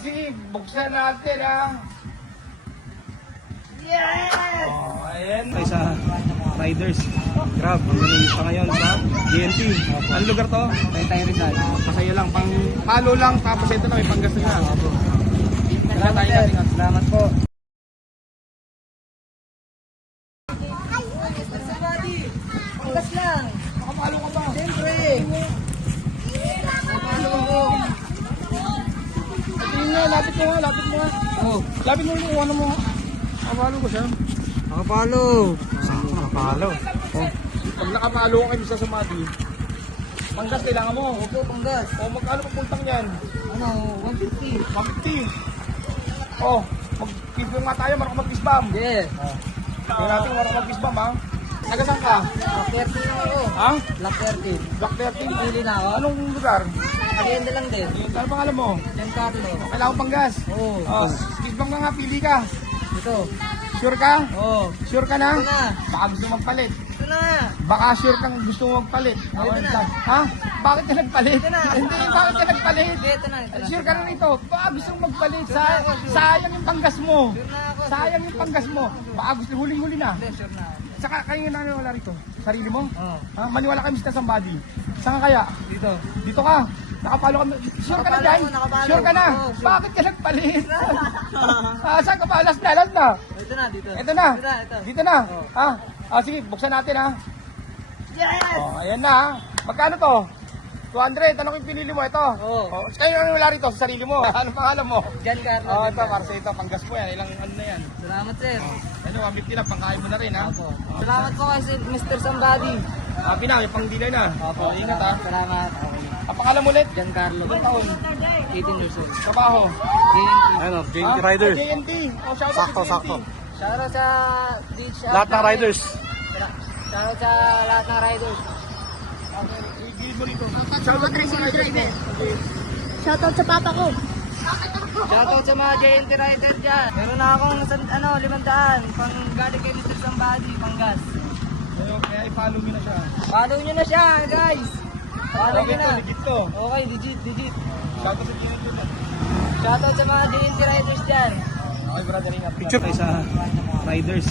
Sige, buksan natin Yes! Oh, ayan. Tayo sa Riders. Grab, sa ngayon sa GNT. Anong lugar to? Tayo Rizal. Masaya lang, pang palo lang, tapos ito na, may panggastos na. Salamat, sir. Salamat po. Panggas lang. Makapalo ka ba? Siyempre. Pangalo ko. Tingin nga, lapit mo nga, lapit mo nga. Oh. Lapit mo yung ano mo. Makapalo ko siya. Nakapalo. Nakapalo. Oh. Pag nakapalo ka kayo sa sumati, panggas kailangan mo. Opo, panggas. O magkano papuntang yan? Ano, 150. 150. Oh, mag-fishbang nga tayo, marunong mag-fishbang. Yeah. Kaya natin marunong mag-fishbang ha. Nagasan ka? Black 13 na ako. Ha? Black 13. Black 13. Pili na ako. Anong lugar? Agenda lang din. Ano pangalan mo? Jan Carlo. Kailangan panggas. Oo. Oh, fishbang na nga, pili ka. Ito. Sure ka? Oo. Sure ka na? Ito na. Baka gusto magpalit. Ito na. Baka sure kang gusto mo magpalit. Ito na. Ha? Bakit ka nagpalit? Ito na. Hindi, bakit ka nagpalit? Hindi, ito na. Ito na. Sure ka na rito. Baka gusto mo magpalit. Sure na ako, sure. Sayang yung panggas mo. Sure na ako. Sayang yung panggas mo. Baka gusto huling-huli na. Hindi, sure na ako. Saka kayo yung wala rito. Sarili mo? Oo. Ha? Maniwala kayo Mr. Somebody. Saan ka kaya? Dito. Dito ka. Nakapalo ka. Sure ka na Nakapalo dyan? ako, nakapalo. Sure ka na? Oo, sure. Bakit ka nagpalit? Saan ka pa? Last na, last na. Ito na, dito. Ito na. Ito na, ito. Dito na. Oo. Ha? Sige, buksan natin ha. Yes! Oh, ayan na ha. Magkano to? 200. Ano yung pinili mo? Ito? Oo. Oh, kayo yung wala rito sa sarili mo. Anong pangalan mo? Jan Carlo. Oh, Jan ito, Carlo. para sa ito. Panggas mo yan. Ilang ano na yan? Salamat, sir. Ano, 150 lang. Pangkain mo na rin ha. Opo. Salamat po kay Mr. Somebody. Happy na. May pang-dinner na. Opo. Oh, ingat ha. Salamat. Okay. Ang pangalan mo ulit? Jan Carlo. Ilang taon? 18 years old. Trabaho. JNT. Ano, JNT Riders. JNT. Oh, shout out to JNT. Shoutout sa beach. Lahat ng riders. Shoutout sa lahat ng riders. Gilid mo rito. Shout out sa riders. Shoutout sa papa ko. Shoutout sa mga JNT rider dyan. Meron na akong 500 pang galing kay Mr. Somebody, panggas. Kaya i-follow nyo na siya. Follow nyo na siya, guys. Follow nyo na. Legit to. Okay, legit. Shout out sa JNT. Shoutout sa mga JNT riders dyan. Okay, brother, ingat. Picture tayo sa Riders.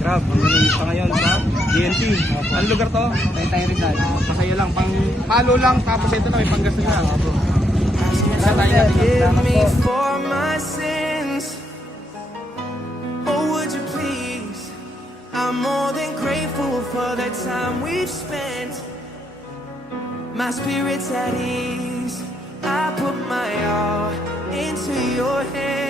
Grab, sa ngayon sa GNT. Anong lugar to? Tayo Rizal. Masaya lang, pang palo lang, tapos ito na, may panggastos na. Salamat me po. for my sins. Oh, would you please? I'm more than grateful for the time we've spent. My spirit's at ease. I put my all into your hands.